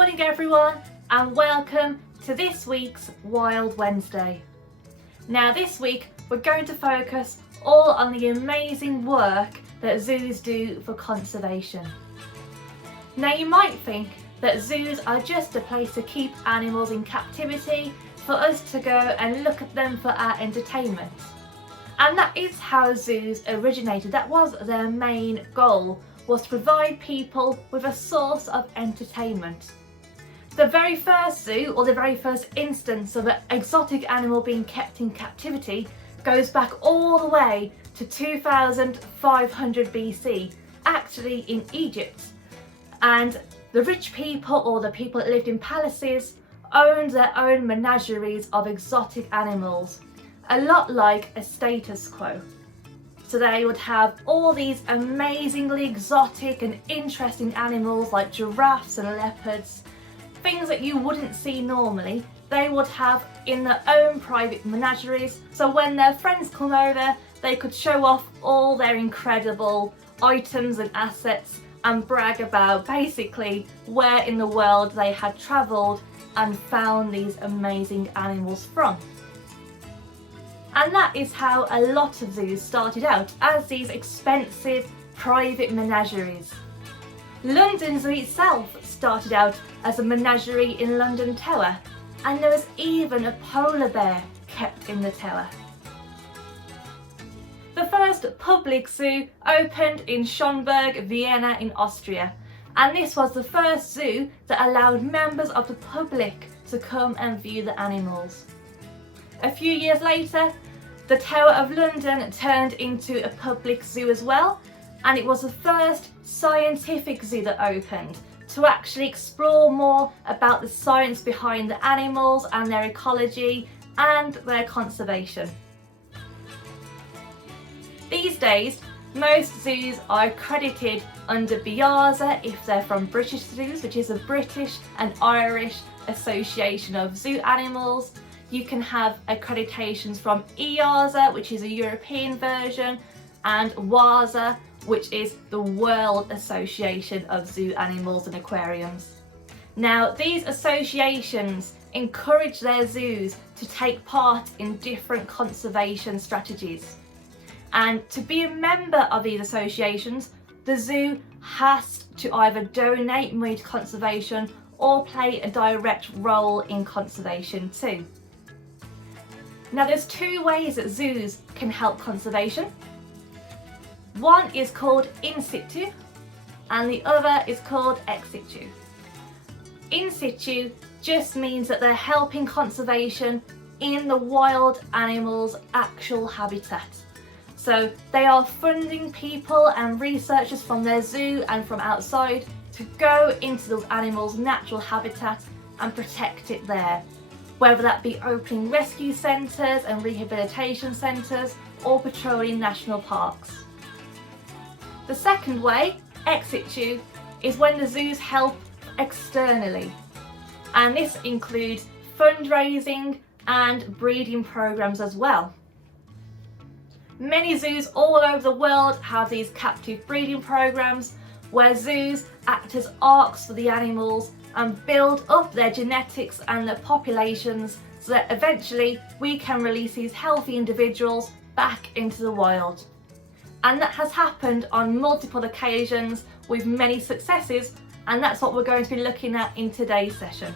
morning everyone, and welcome to this week's Wild Wednesday. Now this week we're going to focus all on the amazing work that zoos do for conservation. Now you might think that zoos are just a place to keep animals in captivity for us to go and look at them for our entertainment. And that is how zoos originated. That was their main goal, was to provide people with a source of entertainment. The very first zoo, or the very first instance of an exotic animal being kept in captivity, goes back all the way to 2500 BC, actually in Egypt. And the rich people, or the people that lived in palaces, owned their own menageries of exotic animals, a lot like a status quo. So they would have all these amazingly exotic and interesting animals like giraffes and leopards, things that you wouldn't see normally, they would have in their own private menageries, so when their friends come over they could show off all their incredible items and assets and brag about basically where in the world they had travelled and found these amazing animals from. And that is how a lot of zoos started out, as these expensive private menageries. London Zoo itself started out as a menagerie in London Tower, and there was even a polar bear kept in the tower. The first public zoo opened in Schönberg, Vienna in Austria, and this was the first zoo that allowed members of the public to come and view the animals. A few years later, the Tower of London turned into a public zoo as well, and it was the first scientific zoo that opened to actually explore more about the science behind the animals and their ecology and their conservation. These days, most zoos are accredited under BIAZA if they're from British Zoos, which is a British and Irish association of zoo animals. You can have accreditations from EAZA, which is a European version, and WAZA, which is the World Association of Zoo Animals and Aquariums. Now, these associations encourage their zoos to take part in different conservation strategies. And to be a member of these associations, the zoo has to either donate money to conservation or play a direct role in conservation too. Now there's two ways that zoos can help conservation. One is called in situ and the other is called ex situ. In situ just means that they're helping conservation in the wild animal's actual habitat. So they are funding people and researchers from their zoo and from outside to go into the animal's natural habitat and protect it there, whether that be opening rescue centres and rehabilitation centres or patrolling national parks. The second way, ex situ, is when the zoos help externally, and this includes fundraising and breeding programs as well. Many zoos all over the world have these captive breeding programs where zoos act as arks for the animals and build up their genetics and their populations so that eventually we can release these healthy individuals back into the wild. And that has happened on multiple occasions with many successes, and that's what we're going to be looking at in today's session.